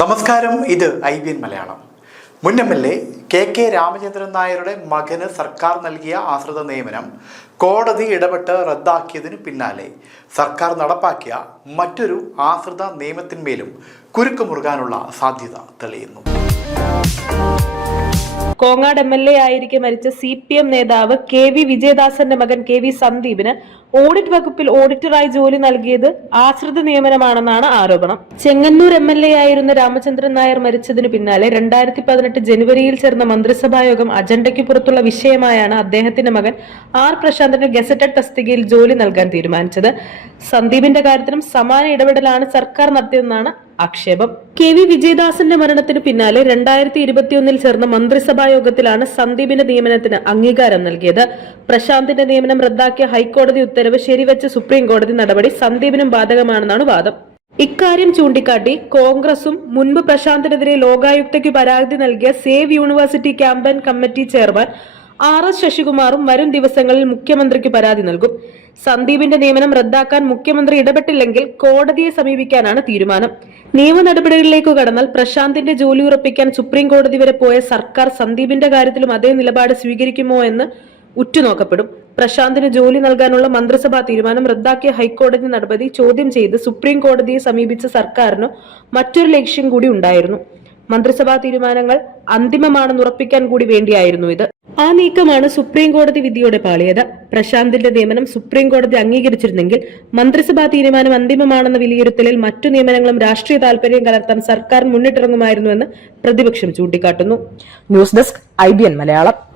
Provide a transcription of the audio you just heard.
നമസ്കാരം, ഇത് IBN മലയാളം. മുൻ MLA KK രാമചന്ദ്രൻ നായരുടെ മകന് സർക്കാർ നൽകിയ ആശ്രിത നിയമനം കോടതി ഇടപെട്ട് റദ്ദാക്കിയതിനു പിന്നാലെ സർക്കാർ നടപ്പാക്കിയ മറ്റൊരു ആശ്രിത നിയമത്തിന്മേലും കുരുക്ക് മുറുകാനുള്ള സാധ്യത തെളിയുന്നു. കോങ്ങാട് MLA ആയിരിക്കെ മരിച്ച CPM നേതാവ് KV വിജയദാസന്റെ മകൻ KV സന്ദീപിന് ഓഡിറ്റ് വകുപ്പിൽ ഓഡിറ്ററായി ജോലി നൽകിയത് ആശ്രിത നിയമനമാണെന്നാണ് ആരോപണം. ചെങ്ങന്നൂർ MLA ആയിരുന്ന രാമചന്ദ്രൻ നായർ മരിച്ചതിനു പിന്നാലെ 2018 ജനുവരിയിൽ ചേർന്ന മന്ത്രിസഭാ യോഗം അജണ്ടയ്ക്ക് പുറത്തുള്ള വിഷയമായാണ് അദ്ദേഹത്തിന്റെ മകൻ R പ്രശാന്തിന് ഗസറ്റഡ് തസ്തികയിൽ ജോലി നൽകാൻ തീരുമാനിച്ചത്. സന്ദീപിന്റെ കാര്യത്തിലും സമാന ഇടപെടലാണ് സർക്കാർ നടത്തിയതെന്നാണ് ആക്ഷേപം. KV വിജയദാസന്റെ മരണത്തിന് പിന്നാലെ 2021 ചേർന്ന മന്ത്രിസഭാ യോഗത്തിലാണ് സന്ദീപിന്റെ നിയമനത്തിന് അംഗീകാരം നൽകിയത്. പ്രശാന്തിന്റെ നിയമനം റദ്ദാക്കിയ ഹൈക്കോടതി ഉത്തരവ് ശരിവെച്ച സുപ്രീം കോടതി നടപടി സന്ദീപിനും ബാധകമാണെന്നാണ് വാദം. ഇക്കാര്യം ചൂണ്ടിക്കാട്ടി കോൺഗ്രസും മുൻപ് പ്രശാന്തിനെതിരെ ലോകായുക്തയ്ക്ക് പരാതി നൽകിയ save university campaign committee chairman RS ശശികുമാറും വരും ദിവസങ്ങളിൽ മുഖ്യമന്ത്രിക്ക് പരാതി നൽകും. സന്ദീപിന്റെ നിയമനം റദ്ദാക്കാൻ മുഖ്യമന്ത്രി ഇടപെട്ടില്ലെങ്കിൽ കോടതിയെ സമീപിക്കാനാണ് തീരുമാനം. നിയമ നടപടികളിലേക്ക് കടന്നാൽ പ്രശാന്തിന്റെ ജോലി ഉറപ്പിക്കാൻ സുപ്രീം കോടതി വരെ പോയ സർക്കാർ സന്ദീപിന്റെ കാര്യത്തിലും അതേ നിലപാട് സ്വീകരിക്കുമോ എന്ന് ഉറ്റുനോക്കപ്പെടും. പ്രശാന്തിന് ജോലി നൽകാനുള്ള മന്ത്രിസഭാ തീരുമാനം റദ്ദാക്കിയ ഹൈക്കോടതി നടപടി ചോദ്യം ചെയ്ത് സുപ്രീം കോടതിയെ സമീപിച്ച സർക്കാരിന് മറ്റൊരു ലക്ഷ്യം കൂടി ഉണ്ടായിരുന്നു. മന്ത്രിസഭാ തീരുമാനങ്ങൾ അന്തിമമാണെന്ന് ഉറപ്പിക്കാൻ കൂടി വേണ്ടിയായിരുന്നു ഇത്. ആ നീക്കമാണ് സുപ്രീം കോടതി വിധിയോടെ പാളിയത്. പ്രശാന്തിന്റെ നിയമനം സുപ്രീം കോടതി അംഗീകരിച്ചിരുന്നെങ്കിൽ മന്ത്രിസഭാ തീരുമാനം അന്തിമമാണെന്ന വിലയിരുത്തലിൽ മറ്റു നിയമനങ്ങളും രാഷ്ട്രീയ താൽപര്യം കലർത്താൻ സർക്കാർ മുന്നിട്ടിറങ്ങുമായിരുന്നുവെന്ന് പ്രതിപക്ഷം ചൂണ്ടിക്കാട്ടുന്നു. News desk IBN Malayalam.